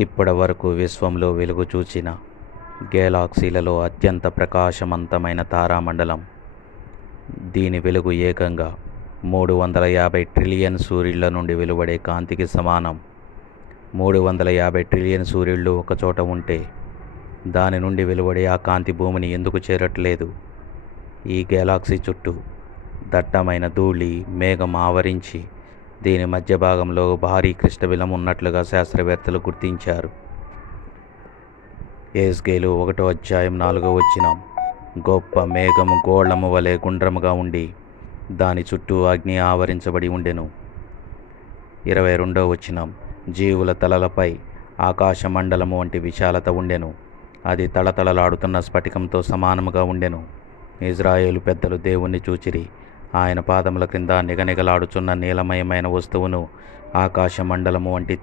ఇప్పటి వరకు విశ్వంలో వెలుగు చూచిన గెలాక్సీలలో అత్యంత ప్రకాశవంతమైన తారామండలం. దీని వెలుగు ఏకంగా 350 ట్రిలియన్ సూర్యుళ్ల నుండి వెలువడే కాంతికి సమానం. 350 ట్రిలియన్ సూర్యుళ్ళు ఒకచోట ఉంటే దాని నుండి వెలువడే ఆ కాంతి భూమిని ఎందుకు చేరట్లేదు? ఈ గెలాక్సీ చుట్టూ దట్టమైన ధూళి మేఘం ఆవరించి దీని మధ్య భాగంలో భారీ కృష్ణబిలం ఉన్నట్లుగా శాస్త్రవేత్తలు గుర్తించారు. ఎహెజ్కేలు 1వ అధ్యాయం 4వ వచనం. గొప్ప మేఘము గోళము వలె గుండ్రముగా ఉండి దాని చుట్టూ అగ్ని ఆవరించబడి ఉండెను. 22వ వచనం. జీవుల తలలపై ఆకాశ మండలము వంటి విశాలత ఉండెను. అది తళతళలాడుతున్న స్ఫటికంతో సమానముగా ఉండెను. ఇజ్రాయేలు పెద్దలు దేవుణ్ణి చూచిరి. ఆయన పాదముల క్రింద నిగనిగలాడుచున్న నీలమయమైన వస్తువును ఆకాశ మండలము వంటి